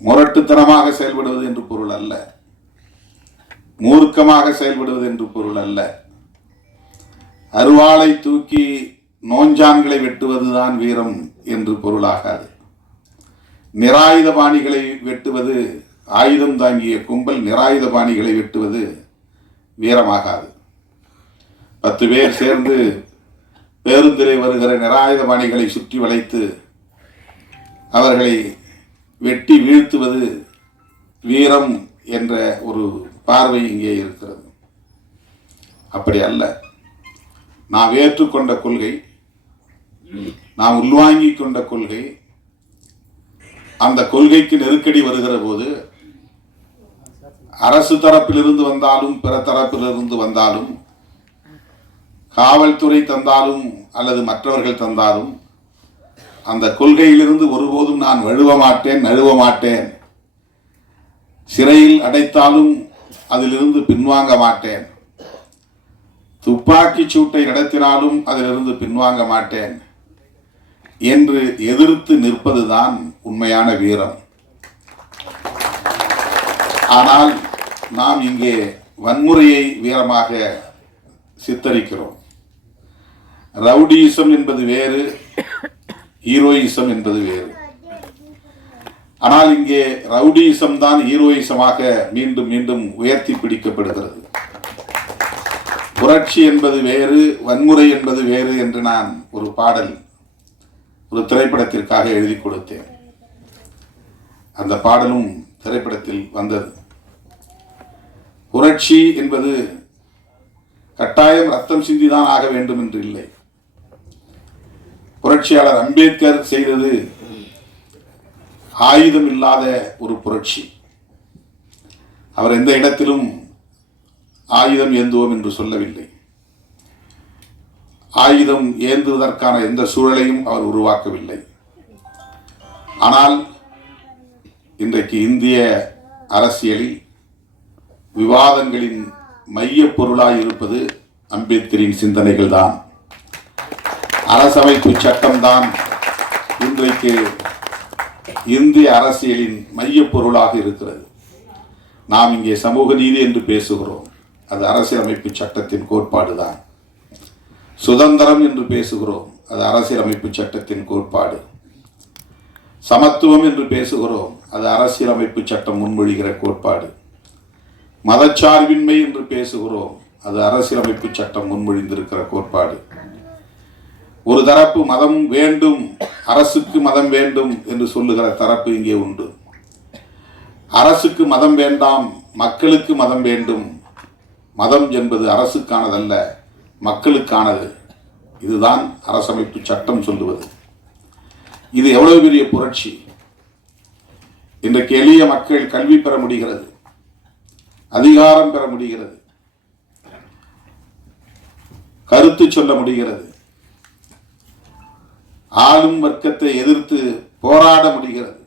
முரட்டுத்தனமாக செயல்படுவது என்று பொருள் அல்ல, மூர்க்கமாக செயல்படுவது என்று பொருள் அல்ல. அருவாளை தூக்கி நோஞ்சான்களை வெட்டுவதுதான் வீரம் என்று பொருளாகாது. நிராயுத பாணிகளை வெட்டுவது, ஆயுதம் தாங்கிய கும்பல் நிராயுத பாணிகளை வெட்டுவது வீரமாகாது. 10 பேர் சேர்ந்து பேருந்திலே வருகிற நிராயுத பாணிகளை சுற்றி வளைத்து அவர்களை வெட்டி வீழ்த்துவது வீரம் என்ற ஒரு பார்வை இங்கே இருக்கிறது. அப்படி அல்ல. நாம் ஏற்றுக்கொண்ட கொள்கை, நாம் உள்வாங்கிக் கொண்ட கொள்கை, அந்த கொள்கைக்கு நெருக்கடி வருகிற போது அரசு தரப்பிலிருந்து வந்தாலும் பிற தரப்பிலிருந்து வந்தாலும், காவல்துறை தந்தாலும் அல்லது மற்றவர்கள் தந்தாலும், அந்த கொள்கையிலிருந்து ஒருபோதும் நான் வழுவ மாட்டேன், நழுவ மாட்டேன். சிறையில் அடைத்தாலும் அதிலிருந்து பின்வாங்க மாட்டேன். துப்பாக்கி சூட்டை நடத்தினாலும் அதிலிருந்து பின்வாங்க மாட்டேன் என்று எதிர்த்து நிற்பதுதான் உண்மையான வீரம். ஆனால் நாம் இங்கே வன்முறையை வீரமாக சித்தரிக்கிறோம். ரவுடியிசம் என்பது வேறு, ஹீரோயிசம் என்பது வேறு. ஆனால் இங்கே ரவுடியிசம் தான் ஹீரோயிசமாக மீண்டும் மீண்டும் உயர்த்தி பிடிக்கப்படுகிறது. புரட்சி என்பது வேறு, வன்முறை என்பது வேறு என்று நான் ஒரு பாடல் ஒரு திரைப்படத்திற்காக எழுதி கொடுத்தேன். அந்த பாடலும் திரைப்படத்தில் வந்தது. புரட்சி என்பது கட்டாயம் ரத்தம் சிந்திதான் ஆக வேண்டும் என்று இல்லை. புரட்சியாளர் அம்பேத்கர் செய்தது ஆயுதம் இல்லாத ஒரு புரட்சி. அவர் எந்த இடத்திலும் ஆயுதம் ஏந்துவோம் என்று சொல்லவில்லை. ஆயுதம் ஏந்துவதற்கான எந்த சூழலையும் அவர் உருவாக்கவில்லை. ஆனால் இன்றைக்கு இந்திய அரசியலில் விவாதங்களின் மைய பொருளாய் இருப்பது அம்பேத்கரின் சிந்தனைகள் தான். அரசமைப்பு சட்டம்தான் இன்றைக்கு இந்திய அரசியலின் மைய பொருளாக இருக்கிறது. நாம் இங்கே சமூக நீதி என்று பேசுகிறோம், அது அரசியலமைப்பு சட்டத்தின் கோட்பாடு தான். சுதந்திரம் என்று பேசுகிறோம், அது அரசியலமைப்பு சட்டத்தின் கோட்பாடு. சமத்துவம் என்று பேசுகிறோம், அது அரசியலமைப்பு சட்டம் முன்மொழிகிற கோட்பாடு. மதச்சார்பின்மை என்று பேசுகிறோம், அது அரசியலமைப்பு சட்டம் முன்மொழிந்திருக்கிற கோட்பாடு. ஒரு தரப்பு மதம் வேண்டும், அரசுக்கு மதம் வேண்டும் என்று சொல்லுகிற தரப்பு இங்கே உண்டு. அரசுக்கு மதம் வேண்டாம், மக்களுக்கு மதம் வேண்டும் மதம் என்பது அரசுக்கானதல்ல, மக்களுக்கானது. இதுதான் அரசமைப்பு சட்டம் சொல்லுவது. இது எவ்வளவு பெரிய புரட்சி! இன்றைக்கு எளிய மக்கள் கல்வி பெற முடிகிறது, அதிகாரம் பெற முடிகிறது, கருத்து சொல்ல முடிகிறது, ஆளும் வர்க்கத்தை எதிர்த்து போராட முடிகிறது.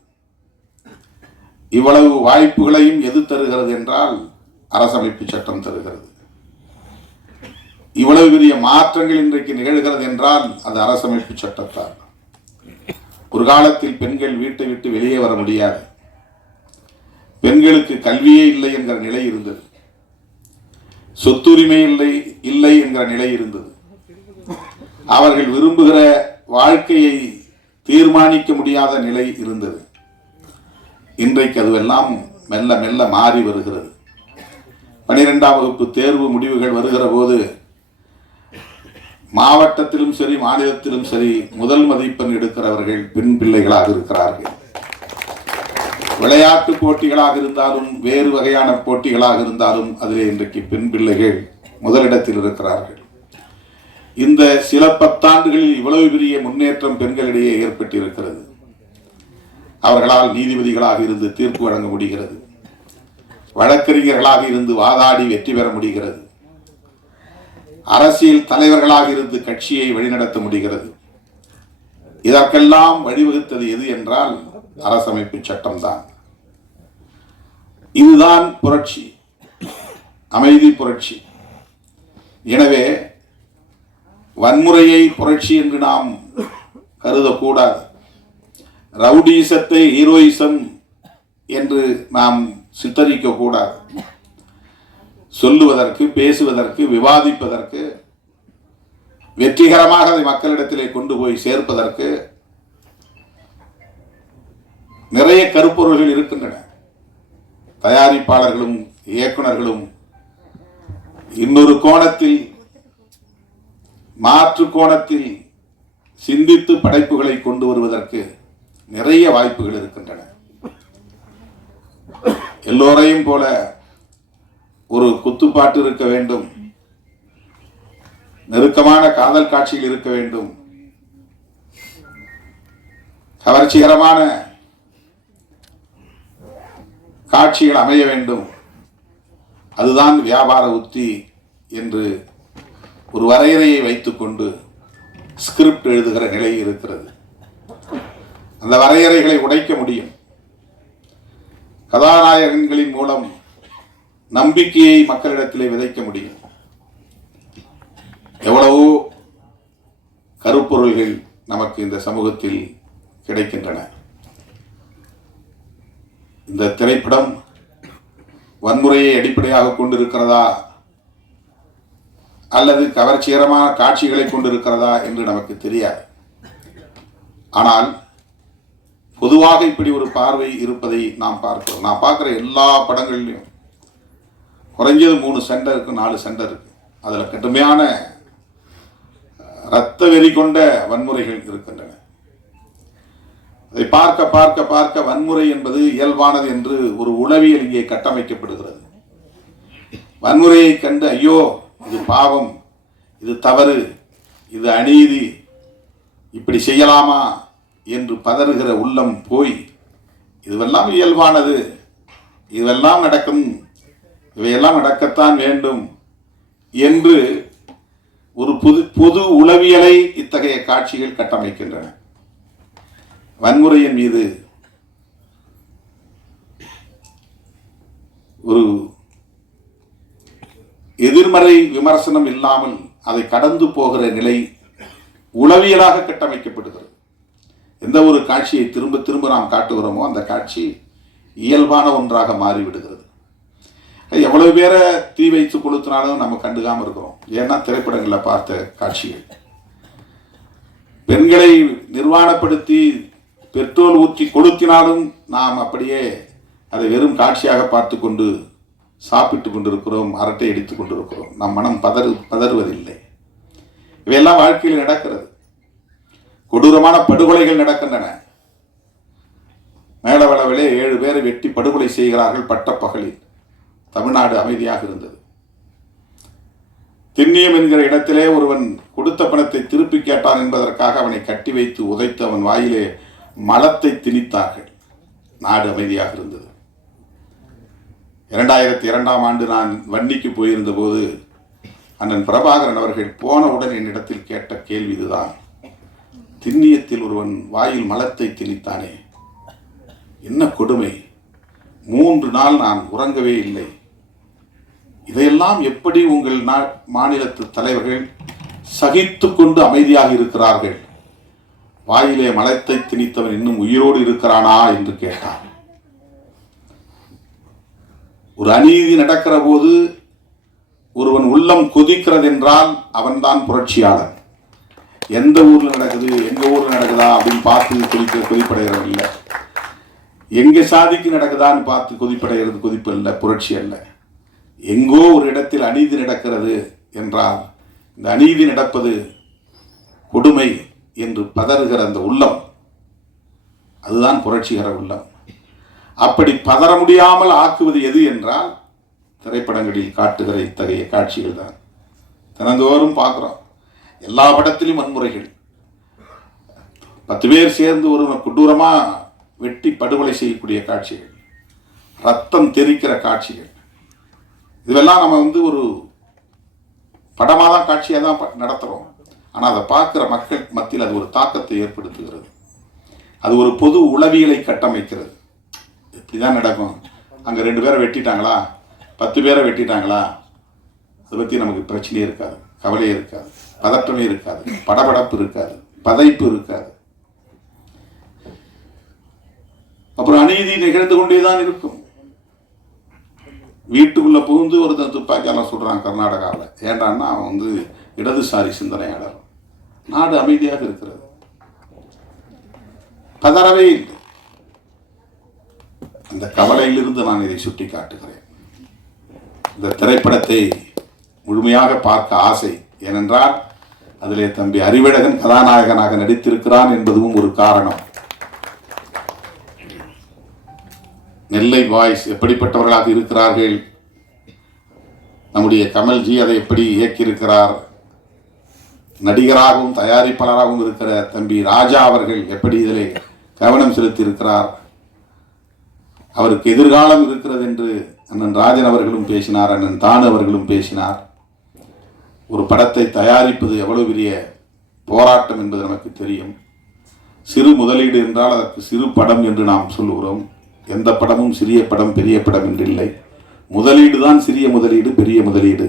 இவ்வளவு வாய்ப்புகளையும் எது தருகிறது என்றால் அரசமைப்பு சட்டம் தருகிறது. இவ்வளவு பெரிய மாற்றங்கள் இன்றைக்கு நிகழ்கிறது என்றால் அது அரசமைப்பு சட்டத்தால். ஒரு காலத்தில் பெண்கள் வீட்டை விட்டு வெளியே வர முடியாது, பெண்களுக்கு கல்வியே இல்லை என்கிற நிலை இருந்தது, சொத்துரிமை இல்லை என்கிற நிலை இருந்தது, அவர்கள் விரும்புகிற வாழ்க்கையை தீர்மானிக்க முடியாத நிலை இருந்தது. இன்றைக்கு அதுவெல்லாம் மெல்ல மெல்ல மாறி வருகிறது. 12ஆம் வகுப்பு தேர்வு முடிவுகள் வருகிற போது மாவட்டத்திலும் சரி, மாநிலத்திலும் சரி, முதல் மதிப்பெண் எடுக்கிறவர்கள் பெண் பிள்ளைகளாக இருக்கிறார்கள். விளையாட்டு போட்டிகளாக இருந்தாலும், வேறு வகையான போட்டிகளாக இருந்தாலும் அதிலே இன்றைக்கு பெண் பிள்ளைகள் முதலிடத்தில் இருக்கிறார்கள். இந்த சில பத்தாண்டுகளில் இவ்வளவு பெரிய முன்னேற்றம் பெண்களிடையே ஏற்பட்டிருக்கிறது. அவர்களால் நீதிபதிகளாக இருந்து தீர்ப்பு வழங்க முடிகிறது, வழக்கறிஞர்களாக இருந்து வாதாடி வெற்றி பெற முடிகிறது, அரசியல் தலைவர்களாக இருந்து கட்சியை வழிநடத்த முடிகிறது. இதற்கெல்லாம் வழிவகுத்தது எது என்றால் அரசமைப்பு சட்டம்தான். இதுதான் புரட்சி, அமைதி புரட்சி. எனவே வன்முறையை புரட்சி என்று நாம் கருதக்கூடாது. ரவுடிசத்தை ஹீரோயிசம் என்று நாம் சித்தரிக்க கூடாது. சொல்லுவதற்கு, பேசுவதற்கு, விவாதிப்பதற்கு, வெற்றிகரமாக அதை மக்களிடத்திலே கொண்டு போய் சேர்ப்பதற்கு நிறைய கருப்பொருள்கள் இருக்கின்றன. தயாரிப்பாளர்களும் இயக்குநர்களும் இன்னொரு கோணத்தில், மாற்று கோணத்தில் சிந்தித்து படைப்புகளை கொண்டு வருவதற்கு நிறைய வாய்ப்புகள் இருக்கின்றன. எல்லோரையும் போல ஒரு குத்துப்பாட்டு இருக்க வேண்டும், நெருக்கமான காதல் காட்சிகள் இருக்க வேண்டும், கவர்ச்சிகரமான காட்சிகள் அமைய வேண்டும், அதுதான் வியாபார உத்தி என்று ஒரு வரையறையை வைத்துக்கொண்டு ஸ்கிரிப்ட் எழுதுகிற நிலை இருக்கிறது. அந்த வரையறைகளை உடைக்க முடியும். கதாநாயகன்களின் மூலம் நம்பிக்கையை மக்களிடத்திலே விதைக்க முடியும். எவ்வளவோ கருப்பொருள்கள் நமக்கு இந்த சமூகத்தில் கிடைக்கின்றன. இந்த திரைப்படம் வன்முறையை அடிப்படையாக கொண்டிருக்கிறதா அல்லது கவர்ச்சிகரமான காட்சிகளை கொண்டிருக்கிறதா என்று நமக்கு தெரியாது. ஆனால் பொதுவாக இப்படி ஒரு பார்வை இருப்பதை நாம் பார்க்கிறோம். நான் பார்க்குற எல்லா படங்கள்லையும் குறைஞ்சது 3 சண்டை இருக்கு, 4 சண்டை இருக்கு. அதில் கடுமையான இரத்த வெறி கொண்ட வன்முறைகள் இருக்கின்றன. அதை பார்க்க பார்க்க பார்க்க வன்முறை என்பது இயல்பானது என்று ஒரு உளவியல் இங்கே கட்டமைக்கப்படுகிறது. வன்முறையை கண்டு ஐயோ இது பாவம், இது தவறு, இது அநீதி, இப்படி செய்யலாமா என்று பதறுகிற உள்ளம் போய் இதுவெல்லாம் இயல்பானது, இதுவெல்லாம் நடக்கும், இவையெல்லாம் நடக்கத்தான் வேண்டும் என்று ஒரு பொது உளவியலை இத்தகைய காட்சிகள் கட்டமைக்கின்றன. வன்முறையின் மீது ஒரு எதிர்மறை விமர்சனம் இல்லாமல் அதை கடந்து போகிற நிலை உளவியலாக கட்டமைக்கப்படுகிறது. எந்த ஒரு காட்சியை திரும்ப திரும்ப நாம் காட்டுகிறோமோ அந்த காட்சி இயல்பான ஒன்றாக மாறிவிடுகிறது. எவ்வளவு பேரை தீ வைத்து கொளுத்தினாலும் நம்ம கண்டுக்காம இருக்கிறோம். ஏன்னா திரைப்படங்களில் பார்த்த காட்சிகள் பெண்களை நிர்வாணப்படுத்தி பெட்ரோல் ஊற்றி கொளுத்தினாலும் நாம் அப்படியே அதை வெறும் காட்சியாக பார்த்து கொண்டு சாப்பிட்டு கொண்டிருக்கிறோம், அரட்டை அடித்துக் கொண்டிருக்கிறோம். நம் மனம் பதறுவதில்லை. இவையெல்லாம் வாழ்க்கையில் நடக்கிறது. கொடூரமான படுகொலைகள் நடக்கின்றன. மேலவளவிலே 7 பேரை வெட்டி படுகொலை செய்கிறார்கள் பட்டப்பகலில். தமிழ்நாடு அமைதியாக இருந்தது. திண்ணியம் என்கிற இடத்திலே ஒருவன் கொடுத்த பணத்தை திருப்பி கேட்டான் என்பதற்காக அவனை கட்டி வைத்து உதைத்து அவன் வாயிலே மலத்தை திணித்தார்கள். நாடு அமைதியாக இருந்தது. 2002ஆம் ஆண்டு நான் வன்னிக்கு போயிருந்த போது அண்ணன் பிரபாகரன் அவர்கள் போனவுடன் என்னிடத்தில் கேட்ட கேள்வி இதுதான். திண்ணியத்தில் ஒருவன் வாயில் மலத்தை திணித்தானே, என்ன கொடுமை! 3 நாள் நான் உறங்கவே இல்லை. இதையெல்லாம் எப்படி உங்கள் மாநிலத்து தலைவர்கள் சகித்து கொண்டு அமைதியாக இருக்கிறார்கள்? வாயிலே மலத்தை திணித்தவன் இன்னும் உயிரோடு இருக்கிறானா என்று கேட்டார். ஒரு அநீதி நடக்கிற போது ஒருவன் உள்ளம் கொதிக்கிறது என்றால் அவன்தான் புரட்சியாளன். எந்த ஊர்ல நடக்குது, எங்க ஊர்ல நடக்குதா அப்படின்னு பார்த்து கொதிப்படைகிறது இல்லை. எங்க சாதிக்கு நடக்குதான்னு பார்த்து கொதிப்படைகிறது கொதிப்பு அல்ல, புரட்சி அல்ல. எங்கோ ஒரு இடத்தில் அநீதி நடக்கிறது என்றால் இந்த அநீதி நடப்பது கொடுமை என்று பதறுகிற அந்த உள்ளம், அதுதான் புரட்சிகர உள்ளம். அப்படி பதற முடியாமல் ஆக்குவது எது என்றால் திரைப்படங்களில் காட்டுகிற இத்தகைய காட்சிகள் தான். தினந்தோறும் பார்க்குறோம். எல்லா படத்திலும் வன்முறைகள். 10 பேர் சேர்ந்து ஒருவனை கொடூரமாக வெட்டி படுகொலை செய்யக்கூடிய காட்சிகள், ரத்தம் தெறிக்கிற காட்சிகள், இதுவெல்லாம் நம்ம ஒரு படமாக தான் காட்சியாக தான் நடத்துகிறோம். ஆனால் அதை பார்க்குற மக்கள் மத்தியில் அது ஒரு தாக்கத்தை ஏற்படுத்துகிறது. அது ஒரு பொது உளவியலை கட்டமைக்கிறது. இப்படி தான் நடக்கும். அங்கே 2 பேரை வெட்டிட்டாங்களா, 10 பேரை வெட்டிட்டாங்களா, அதை பற்றி நமக்கு பிரச்சனையே இருக்காது, கவலையே இருக்காது, பதற்றமே இருக்காது, படபடப்பு இருக்காது, பதைப்பு இருக்காது. அப்புறம் அநீதி நிகழ்ந்து கொண்டே தான் இருக்கும். வீட்டுக்குள்ளே புகுந்து ஒருத்தன் துப்பாக்கியால் சொல்கிறான் கர்நாடகாவில். ஏண்டான்னா அவன் இடதுசாரி சிந்தனையாளர். நாடு அமைதியாக இருக்கிறது, பதறவே இல்லை. அந்த கவலையிலிருந்து நான் இதை சுட்டி காட்டுகிறேன். இந்த திரைப்படத்தை முழுமையாக பார்க்க ஆசை. ஏனென்றால் அதிலே தம்பி அறிவழகன் கதாநாயகனாக நடித்திருக்கிறான் என்பதும் ஒரு காரணம். நெல்லை பாய்ஸ் எப்படிப்பட்டவர்களாக இருக்கிறார்கள், நம்முடைய கமல்ஜி அதை எப்படி இயக்கியிருக்கிறார், நடிகராகவும் தயாரிப்பாளராகவும் இருக்கிற தம்பி ராஜா அவர்கள் எப்படி இதில் கவனம் செலுத்தி இருக்கிறார், அவருக்கு எதிர்காலம் இருக்கிறது என்று அண்ணன் ராஜன் அவர்களும் பேசினார், அண்ணன் தானு அவர்களும் பேசினார். ஒரு படத்தை தயாரிப்பது எவ்வளவு பெரிய போராட்டம் என்பது நமக்கு தெரியும். சிறு முதலீடு என்றால் அதற்கு சிறு படம் என்று நாம் சொல்லுகிறோம். எந்த படமும் சிறிய படம் பெரிய படம் என்று இல்லை. முதலீடு தான் சிறிய முதலீடு, பெரிய முதலீடு.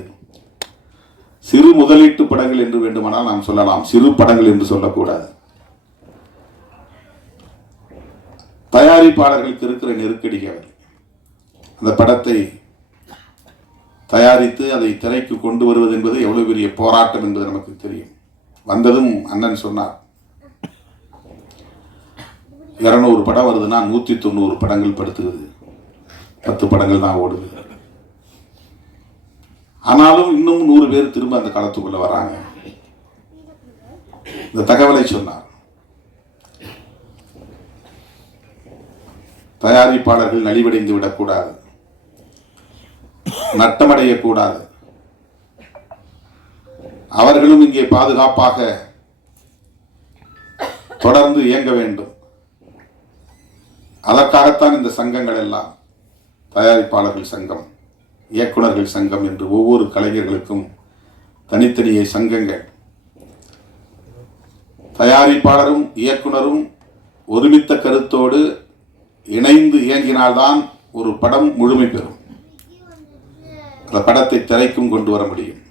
சிறு முதலீட்டு படங்கள் என்று வேண்டுமானால் நாம் சொல்லலாம், சிறு படங்கள் என்று சொல்லக்கூடாது. தயாரிப்பாளர்களுக்கு இருக்கிற நெருக்கடிகள், அந்த படத்தை தயாரித்து அதை திரைக்கு கொண்டு வருவது என்பது எவ்வளவு பெரிய போராட்டம் என்பது நமக்கு தெரியும். வந்ததும் அண்ணன் சொன்னார், 200 படம் வருதுன்னா 190 படங்கள் படுத்துக்குது, 10 படங்கள் தான் ஓடுது. ஆனாலும் இன்னும் 100 பேர் திரும்ப அந்த காலத்துக்குள்ள வராங்க. இந்த தகவலை சொன்னார். தயாரிப்பாளர்கள் நலிவடைந்து விடக்கூடாது, நட்டமடையக்கூடாது. அவர்களும் இங்கே பாதுகாப்பாக தொடர்ந்து இயங்க வேண்டும். அதற்காகத்தான் இந்த சங்கங்கள் எல்லாம், தயாரிப்பாளர்கள் சங்கம், இயக்குனர்கள் சங்கம் என்று ஒவ்வொரு கலைஞர்களுக்கும் தனித்தனியே சங்கங்கள். தயாரிப்பாளரும் இயக்குனரும் ஒருமித்த கருத்தோடு இணைந்து இயங்கினால்தான் ஒரு படம் முழுமை பெறும். அந்த படத்தை திரைக்கும் கொண்டு வர முடியும்.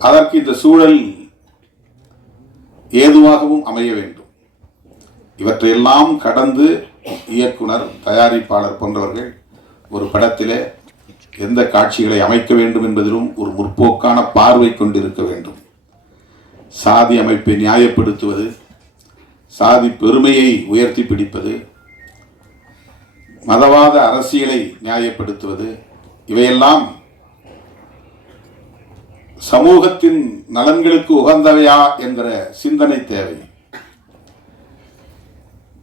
அதற்கு இந்த சூழல் ஏதுவாகவும் அமைய வேண்டும். இவற்றையெல்லாம் கடந்து இயக்குனர், தயாரிப்பாளர் போன்றவர்கள் ஒரு படத்திலே எந்த காட்சிகளை அமைக்க வேண்டும் என்பதிலும் ஒரு முற்போக்கான பார்வை கொண்டிருக்க வேண்டும். சாதி அமைப்பை நியாயப்படுத்துவது, சாதி பெருமையை உயர்த்தி பிடிப்பது, மதவாத அரசியலை நியாயப்படுத்துவது, இவையெல்லாம் சமூகத்தின் நலன்களுக்கு உகந்தவையா என்கிற சிந்தனை தேவை.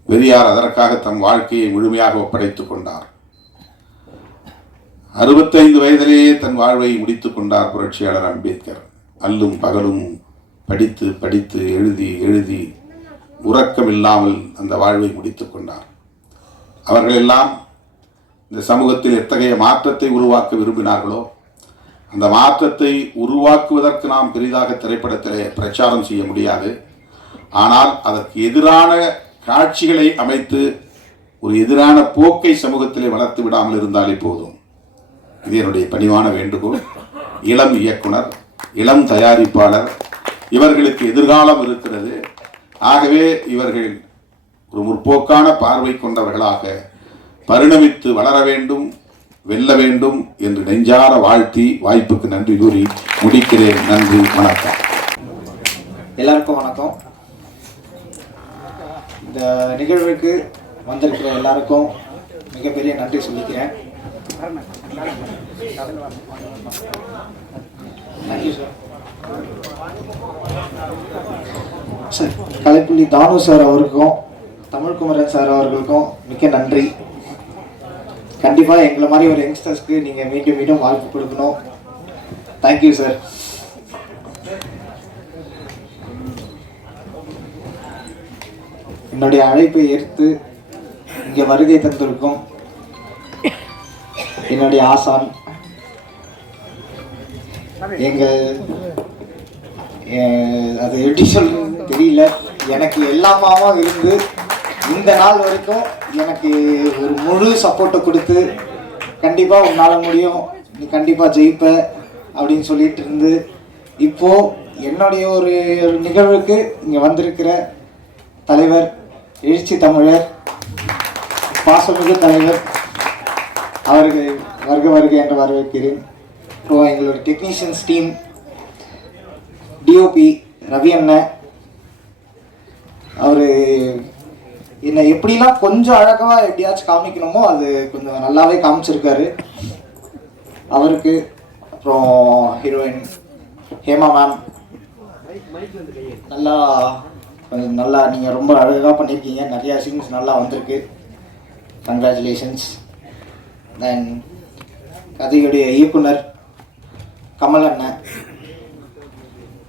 பெரியார் அதற்காக தம் வாழ்க்கையை முழுமையாக ஒப்படைத்துக் கொண்டார். 65 வயதிலேயே தன் வாழ்வை முடித்துக் கொண்டார் புரட்சியாளர் அம்பேத்கர். அல்லும் பகலும் படித்து படித்து எழுதி எழுதி உறக்கமில்லாமல் அந்த வாழ்வை முடித்துக் கொண்டார். அவர்களெல்லாம் இந்த சமூகத்தில் எத்தகைய மாற்றத்தை உருவாக்க விரும்பினார்களோ அந்த மாற்றத்தை உருவாக்குவதற்கு நாம் பெரிதாக திரைப்படத்திலே பிரச்சாரம் செய்ய முடியாது. ஆனால் அதற்கு எதிரான காட்சிகளை அமைத்து ஒரு எதிரான போக்கை சமூகத்திலே வளர்த்து விடாமல் இருந்தாலே போதும். இது என்னுடைய பணிவான வேண்டுகோள். இளம் இயக்குனர், இளம் தயாரிப்பாளர், இவர்களுக்கு எதிர்காலம் இருக்கிறது. ஆகவே இவர்கள் ஒரு முற்போக்கான பார்வை கொண்டவர்களாக பரிணமித்து வளர வேண்டும், வெல்ல வேண்டும் என்று நெஞ்சார வாழ்த்தி வாய்ப்புக்கு நன்றி கூறி முடிக்கிறேன். நன்றி, வணக்கம். எல்லாருக்கும் வணக்கம். இந்த நிகழ்வுக்கு வந்திருக்கிற எல்லாருக்கும் மிகப்பெரிய நன்றி சொல்லிக்கிறேன். Thank you sir. சார், கலைப்புள்ளி தானு சார் அவருக்கும் தமிழ்குமரன் சார் அவர்களுக்கும் மிக்க நன்றி. கண்டிப்பாக எங்களை மாதிரி ஒரு யங்ஸ்டர்ஸ்க்கு நீங்கள் மீண்டும் மீண்டும் வாய்ப்பு கொடுக்கணும். Thank you sir. என்னுடைய அழைப்பை ஏற்று இங்கே வருகை தந்திருக்கும் என்னுடைய ஆசான், அது எப்படி சொல்றதுன்னு தெரியல, எனக்கு எல்லாமாவும் இருந்து இந்த நாள் வரைக்கும் எனக்கு ஒரு முழு சப்போர்ட்டை கொடுத்து கண்டிப்பாக உன்னால் முடியும், நீ கண்டிப்பாக ஜெயிப்ப அப்படின்னு சொல்லிட்டு இருந்து இப்போது என்னுடைய ஒரு நிகழ்வுக்கு இங்கே வந்திருக்கிற தலைவர், எழுச்சி தமிழர், பாசமிகு தலைவர் அவருக்கு வருக வருக என்று வரவேற்கிறேன். அப்புறம் எங்களோட டெக்னீஷியன்ஸ் டீம், டிஓபி ரவி அண்ணன், அவர் என்னை எப்படிலாம் கொஞ்சம் அழகாக எப்படியாச்சும் காமிக்கணுமோ அது கொஞ்சம் நல்லாவே காமிச்சிருக்காரு. அவருக்கு, அப்புறம் ஹீரோயின் ஹேமா மேம், நல்லா நீங்கள் ரொம்ப அழகாக பண்ணியிருக்கீங்க. நிறையா சீன்ஸ் நல்லா வந்திருக்கு. கங்க்ராச்சுலேஷன்ஸ். தென் கதையுடைய இயக்குனர் கமல் அண்ணன்,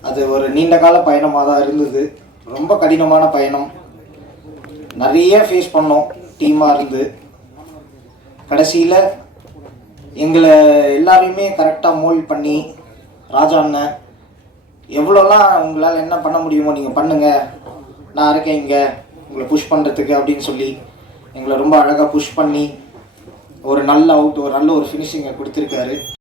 அது ஒரு நீண்ட கால பயணமாக தான் இருந்தது. ரொம்ப கடினமான பயணம், நிறைய ஃபேஸ் பண்ணோம் டீமாக இருந்து. கடைசியில் எங்களை எல்லாரையுமே கரெக்டாக மோல்ட் பண்ணி ராஜா அண்ணன் எவ்வளோலாம் உங்களால் என்ன பண்ண முடியுமோ நீங்கள் பண்ணுங்கள், நான் இருக்கேன் இங்கே உங்களை புஷ் பண்ணுறதுக்கு அப்படின்னு சொல்லி எங்களை ரொம்ப அழகாக புஷ் பண்ணி ஒரு நல்ல ஒரு ஃபினிஷிங்கை கொடுத்துருக்காரு.